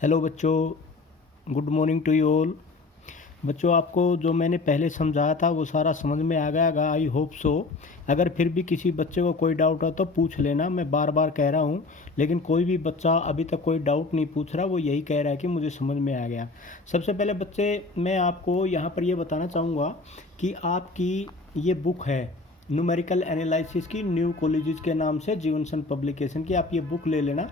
Hello बच्चों, good morning to you all. बच्चों, आपको जो मैंने पहले समझाया था वो सारा समझ में आ गया, आई होप सो। अगर फिर भी किसी बच्चे को कोई डाउट हो तो पूछ लेना, मैं बार बार कह रहा हूँ। लेकिन कोई भी बच्चा अभी तक कोई डाउट नहीं पूछ रहा, वो यही कह रहा है कि मुझे समझ में आ गया। सबसे पहले बच्चे, मैं आपको यहाँ पर ये बताना चाहूँगा कि आपकी ये बुक है न्यूमेरिकल एनालिसिस की, न्यू कॉलेजेस के नाम से, जीवनसन पब्लिकेशन की। आप ये बुक ले लेना।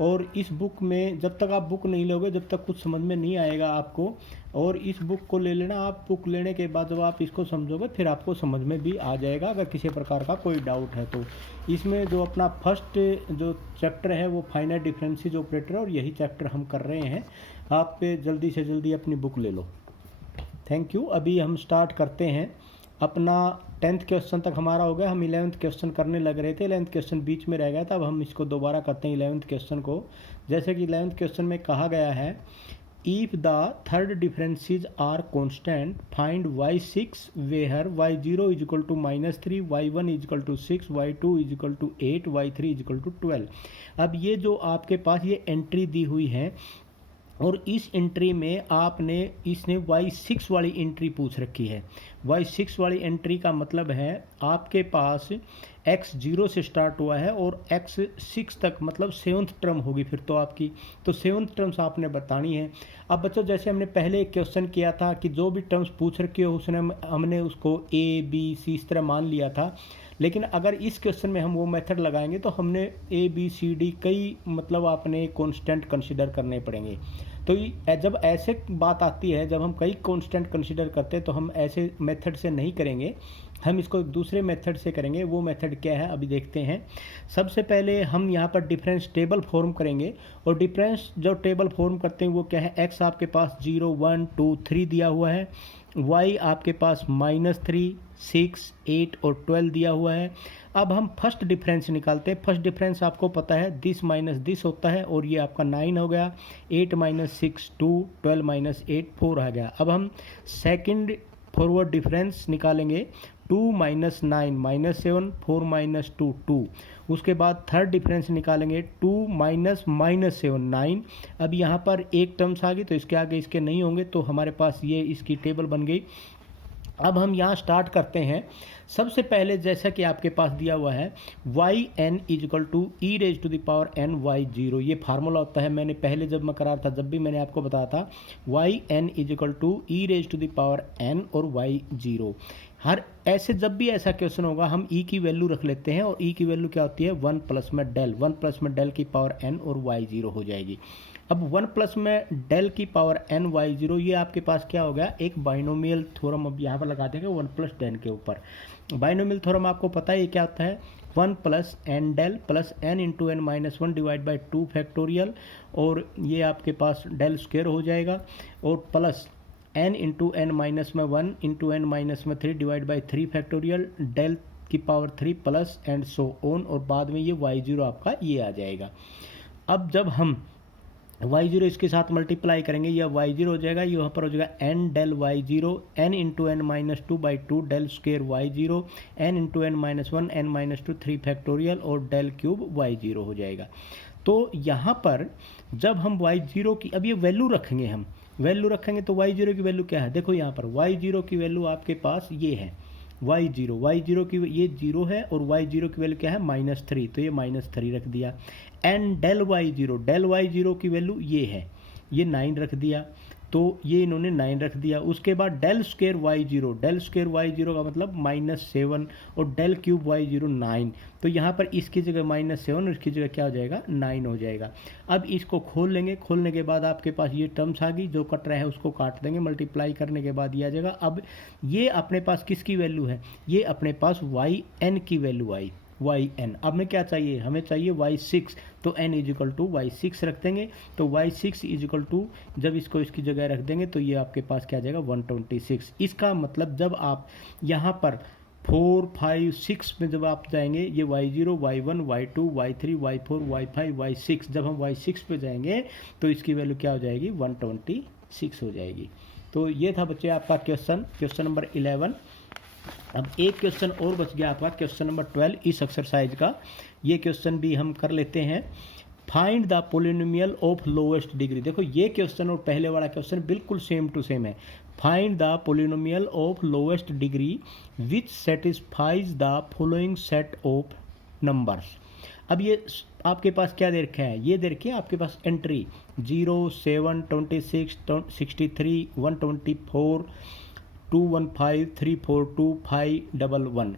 और इस बुक में जब तक आप बुक नहीं लोगे, जब तक कुछ समझ में नहीं आएगा आपको। और इस बुक को ले लेना। आप बुक लेने के बाद जब आप इसको समझोगे फिर आपको समझ में भी आ जाएगा। अगर किसी प्रकार का कोई डाउट है तो इसमें जो अपना फर्स्ट जो चैप्टर है वो फाइनाइट डिफरेंसेस ऑपरेटर है, और यही चैप्टर हम कर रहे हैं। आप पे जल्दी से जल्दी अपनी बुक ले लो। Thank you. अभी हम स्टार्ट करते हैं अपना 10th क्वेश्चन तक हमारा हो गया। हम 11th क्वेश्चन करने लग रहे थे, 11th क्वेश्चन बीच में रह गया था। अब हम इसको दोबारा करते हैं 11th क्वेश्चन को। जैसे कि 11th क्वेश्चन में कहा गया है, if the third differences are constant find y6 where y0 is equal to -3, y1 is equal to 6, y2 is equal to 8, y3 is equal to 12। अब ये जो आपके पास ये एंट्री दी हुई है, और इस एंट्री में आपने इसने y6 वाली एंट्री पूछ रखी है। y6 वाली एंट्री का मतलब है आपके पास x 0 से स्टार्ट हुआ है और x 6 तक, मतलब 7th टर्म होगी फिर तो आपकी। तो 7th टर्म्स आपने बतानी है। अब बच्चों, जैसे हमने पहले एक क्वेश्चन किया था कि जो भी टर्म्स पूछ रखी हो उसने हमने उसको a b c इस तरह मान लिया था। लेकिन अगर इस क्वेश्चन में हम वो मेथड लगाएंगे तो हमने a b c d कई, मतलब आपने कांस्टेंट कंसीडर करने पड़ेंगे। तो जब ऐसे बात आती है, जब हम कई कांस्टेंट कंसीडर करते हैं तो हम ऐसे मेथड से नहीं करेंगे, हम इसको दूसरे मेथड से करेंगे। वो मेथड क्या है अभी देखते हैं। सबसे पहले हम यहाँ पर डिफरेंस टेबल फॉर्म करेंगे, और डिफरेंस जो टेबल फॉर्म करते हैं वो क्या है, x आपके पास 0 1 2 3 दिया हुआ है, y आपके पास -3 6 8 और 12 दिया हुआ है। अब हम फर्स्ट डिफरेंस निकालते हैं। फर्स्ट डिफरेंस आपको पता है दिस माइनस दिस होता है, और ये आपका 9 हो गया। 8 - 6 2, 12 - 8 4 आ गया। अब हम सेकंड फॉरवर्ड डिफरेंस निकालेंगे। 2 - 9 -7, 4 - 2 2। उसके बाद थर्ड डिफरेंस निकालेंगे। 2 - -7 9। अब यहाँ पर एक टर्म्स आ गई तो इसके आगे इसके नहीं होंगे, तो हमारे पास ये इसकी टेबल बन गई। अब हम यहाँ स्टार्ट करते हैं। सबसे पहले जैसा कि आपके पास दिया हुआ है yn is equal to e raise to the power n y0, ये फार्मूला होता है। मैंने पहले जब मैं करा था, जब भी मैंने आपको बताया था yn is equal to e raise to the power n और y0। हर ऐसे जब भी ऐसा क्वेश्चन होगा हम e की वैल्यू रख लेते हैं, और e की वैल्यू क्या होती है 1 प्लस में डेल, 1 प्लस में डेल की पावर n और y0 हो जाएगी। अब 1 प्लस में डेल की पावर n y0, ये आपके पास क्या हो गया, एक बाइनोमियल थ्योरम। अब यहाँ पर लगा देंगे 1 प्लस डेल के ऊपर। बाइनोमियल थ्योरम आपको पता है ये क्या होता है, 1 plus n del plus n into n minus 1 divide by 2 factorial, और ये आपके पास डेल स्क्वेयर हो जाएगा, और plus n into n minus में 1 इंटू एन माइनस में 3 डिवाइड बाई 3 फैक्टोरियल, डेल की power 3 plus and so on, और बाद में ये y0 आपका ये आ जाएगा। अब जब हम y0 इसके साथ मल्टीप्लाई करेंगे, यह y0 हो जाएगा, यहाँ पर हो जाएगा n del y0, n into n minus 2 by 2 del square y0, n into n minus 1 n minus 2 3 factorial, और डेल क्यूब y0 हो जाएगा। तो यहाँ पर जब हम y0 की, अब ये वैल्यू रखेंगे, हम वैल्यू रखेंगे तो y0 की वैल्यू क्या है, देखो यहाँ पर y0 की वैल्यू आपके पास ये है y0 की ये 0 है, और y0 की वैल्यू क्या है -3, तो ये -3 रख दिया। एंड डेल y0 की वैल्यू ये है, ये 9 रख दिया, तो ये इन्होंने 9 रख दिया। उसके बाद डेल स्क्वेयर y0 का मतलब -7, और डेल क्यूब y0 9, तो यहाँ पर इसकी जगह -7 और इसकी जगह क्या हो जाएगा 9 हो जाएगा। अब इसको खोल लेंगे, खोलने के बाद आपके पास ये टर्म्स आ गई, जो कट रहा है उसको काट देंगे, मल्टीप्लाई करने के बाद ये आ जाएगा। अब ये अपने पास किसकी वैल्यू है, ये अपने पास yn की वैल्यू आई, yn। अब हमें क्या चाहिए, हमें चाहिए y6, तो n is equal to y6 रख देंगे। तो y6 इज इक्वल टू, जब इसको इसकी जगह रख देंगे तो ये आपके पास क्या आ जाएगा 126। इसका मतलब जब आप यहाँ पर 4 5 6 में जब आप जाएंगे, ये y0 y1 y2 y3 y4 y5 y6, जब हम y6 पे जाएंगे तो इसकी वैल्यू क्या हो जाएगी 126 हो जाएगी। तो ये था बच्चे आपका क्वेश्चन नंबर 11। अब एक क्वेश्चन और बच गया आपका, क्वेश्चन नंबर 12 इस एक्सरसाइज का। ये क्वेश्चन भी हम कर लेते हैं। Find the polynomial of lowest degree. देखो ये क्वेश्चन और पहले वाला क्वेश्चन बिल्कुल सेम टू सेम है। Find the polynomial of lowest degree which satisfies the following set of numbers. अब ये आपके पास क्या दे रखा है, ये दे रखी है आपके पास एंट्री 0, 7, 26, 63, 124, 215, 342, 511।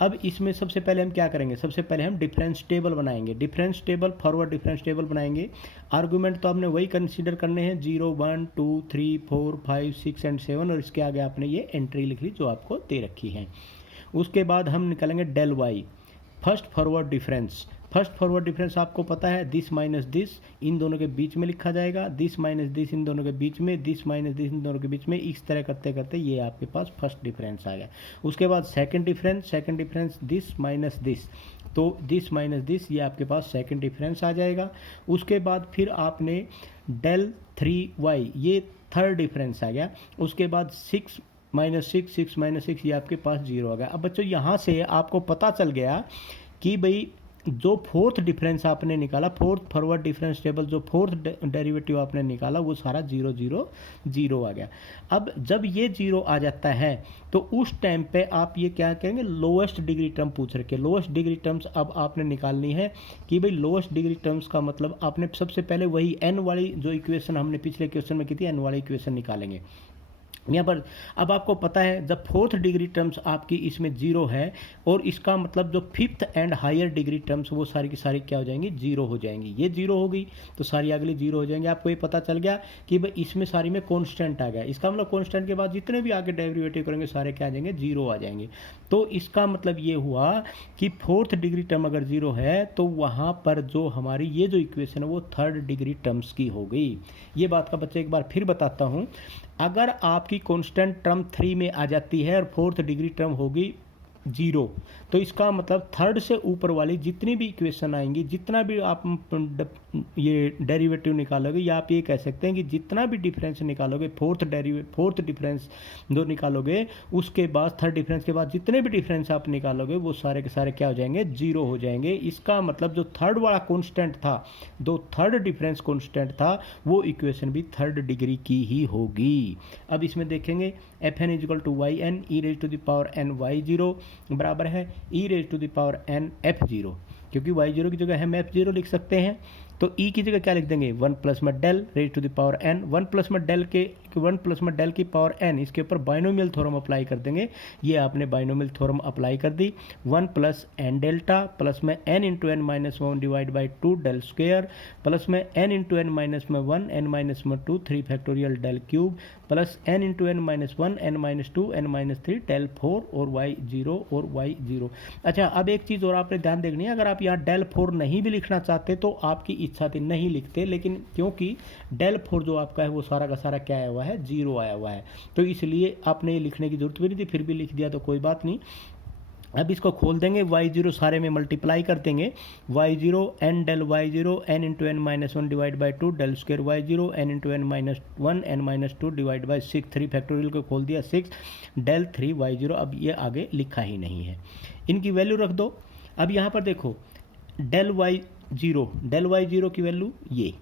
अब इसमें सबसे पहले हम क्या करेंगे, सबसे पहले हम डिफरेंस टेबल बनाएंगे। Difference table, forward difference table बनाएंगे। आर्गूमेंट तो आपने वही कंसीडर करने हैं 0, 1, 2, 3, 4, 5, 6 एंड 7, और इसके आगे आपने ये एंट्री लिख ली जो आपको दे रखी है। उसके बाद हम निकालेंगे del y, first forward difference. First forward difference आपको पता है दिस माइनस दिस इन दोनों के बीच में लिखा जाएगा, दिस माइनस दिस इन दोनों के बीच में, दिस माइनस दिस इन दोनों के बीच में, इस तरह करते करते ये आपके पास फर्स्ट डिफरेंस आ गया। उसके बाद second difference this minus this, तो दिस माइनस दिस ये आपके पास सेकंड डिफरेंस आ जाएगा। उसके बाद फिर आपने डेल 3y ये थर्ड डिफरेंस आ गया। उसके बाद 6 माइनस 6 ये आपके पास 0 आ गया। अब बच्चों यहाँ से आपको पता चल गया कि भाई जो फोर्थ डिफरेंस आपने निकाला, फोर्थ फॉरवर्ड डिफरेंस टेबल जो फोर्थ डेरिवेटिव आपने निकाला वो सारा 0, 0, 0 आ गया। अब जब ये 0 आ जाता है तो उस टाइम पे आप ये क्या कहेंगे, लोएस्ट डिग्री टर्म पूछ रखे। लोएस्ट डिग्री टर्म्स अब आपने निकालनी है कि भाई लोएस्ट डिग्री टर्म्स का मतलब आपने सबसे पहले वही n वाली जो इक्वेशन हमने पिछले क्वेश्चन में की थी n वाली इक्वेशन निकालेंगे। यहाँ पर अब आपको पता है जब फोर्थ डिग्री टर्म्स आपकी इसमें 0 है और इसका मतलब जो fifth and higher degree terms वो सारी की सारी क्या हो जाएंगी, 0 हो जाएंगी। ये 0 हो गई तो सारी अगली 0 हो जाएंगे। आपको ये पता चल गया कि भाई इसमें सारी में कांस्टेंट आ गया। इसका मतलब कांस्टेंट के बाद जितने भी आगे डेरिवेटिव करेंगे सारे क्या आ जाएंगे, 0 आ जाएंगे। तो इसका मतलब ये हुआ कि फोर्थ डिग्री टर्म अगर 0 है तो वहाँ पर जो हमारी ये जो इक्वेशन है वो थर्ड डिग्री टर्म्स की हो गई। ये बात का बच्चे एक बार फिर बताता हूँ। अगर आपकी कांस्टेंट टर्म 3 में आ जाती है और फोर्थ डिग्री टर्म होगी 0, तो इसका मतलब थर्ड से ऊपर वाली जितनी भी इक्वेशन आएंगी, जितना भी आप ये डेरिवेटिव निकालोगे, या आप ये कह सकते हैं कि जितना भी डिफरेंस निकालोगे, फोर्थ डिफरेंस जो निकालोगे उसके बाद थर्ड डिफरेंस के बाद जितने भी डिफरेंस आप निकालोगे वो सारे के सारे क्या हो जाएंगे, 0 हो जाएंगे। इसका मतलब जो थर्ड वाला कांस्टेंट था, जो थर्ड डिफरेंस कांस्टेंट था, वो इक्वेशन भी थर्ड डिग्री की ही होगी। अब इसमें देखेंगे fn equal to y n e raise to the power n y 0 बराबर है e raise to the power n f0, क्योंकि y0 की जगह हम f0 लिख सकते हैं। तो e की जगह क्या लिख देंगे, 1 प्लस में del raise to the power n, 1 plus में डेल की पावर n, इसके ऊपर बाइनोमियल थ्योरम अप्लाई कर देंगे। ये आपने बाइनोमियल थ्योरम अप्लाई कर दी। 1 प्लस n डेल्टा प्लस में n into n minus 1 divide by 2 del square plus में n इंटू एन माइनस में 1 n माइनस में 2 3 factorial del cube plus n into n minus 1 n minus 2 n minus 3 del 4 और y0 और y0। अच्छा, अब एक चीज़ और आपने ध्यान देखनी है, अगर आप यहाँ डेल 4 नहीं भी लिखना चाहते तो आपकी इच्छा थी, नहीं लिखते, लेकिन क्योंकि डेल 4 जो आपका है वो सारा का सारा क्या आया हुआ है, 0 आया हुआ है, तो इसलिए आपने ये लिखने की जरूरत भी नहीं थी, फिर भी लिख दिया तो कोई बात नहीं। अब इसको खोल देंगे, y0 सारे में मल्टीप्लाई कर देंगे, y0 n del y0 n into n minus 1 divide by 2 del square y0 n into n minus 1 n minus 2 divide by 6 3 factorial को खोल दिया 6 डेल 3 y0। अब ये आगे लिखा ही नहीं है, इनकी वैल्यू रख दो। अब यहाँ पर देखो डेल y0 की वैल्यू ये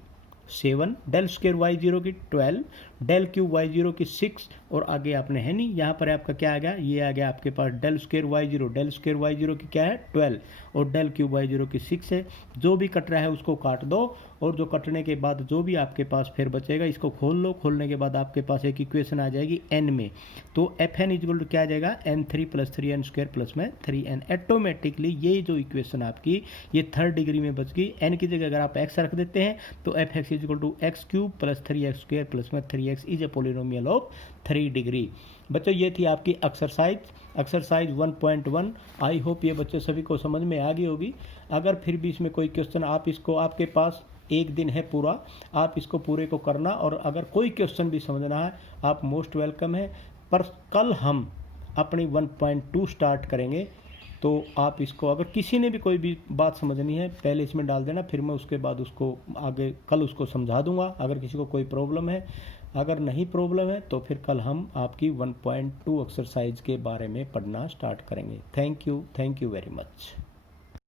7, डेल स्क्वेयर y0 की 12, डेल क्यूब y0 की 6, और आगे आपने है नहीं, यहाँ पर आपका क्या आ गया, ये आ गया आपके पास डेल स्क्वेयर y0 की क्या है 12 और डेल क्यूब y0 की 6 है। जो भी कट रहा है उसको काट दो, और जो कटने के बाद जो भी आपके पास फिर बचेगा इसको खोल लो। खोलने के बाद आपके पास एक इक्वेशन आ जाएगी n में, तो fn इक्वल टू क्या आ जाएगा, n3 plus 3n square plus में 3n। ऑटोमेटिकली ये जो इक्वेशन आपकी ये थर्ड डिग्री में बच गई। n की जगह अगर आप x रख देते हैं तो fx equal to x cube plus 3x square plus में 3x is a polynomial of 3 degree. बच्चों ये थी आपकी एक्सरसाइज 1.1। आई होप ये बच्चों सभी को समझ में आ गई होगी। अगर फिर भी इसमें कोई क्वेश्चन आप इसको, आपके पास एक दिन है पूरा, आप इसको पूरे को करना, और अगर कोई क्वेश्चन भी समझना है आप मोस्ट वेलकम है। पर कल हम अपनी 1.2 स्टार्ट करेंगे, तो आप इसको अगर किसी ने भी कोई भी बात समझनी है पहले इसमें डाल देना, फिर मैं उसके बाद उसको आगे कल उसको समझा दूंगा अगर किसी को कोई प्रॉब्लम है। अगर नहीं प्रॉब्लम है तो फिर कल हम आपकी 1.2 एक्सरसाइज के बारे में पढ़ना स्टार्ट करेंगे। Thank you very much.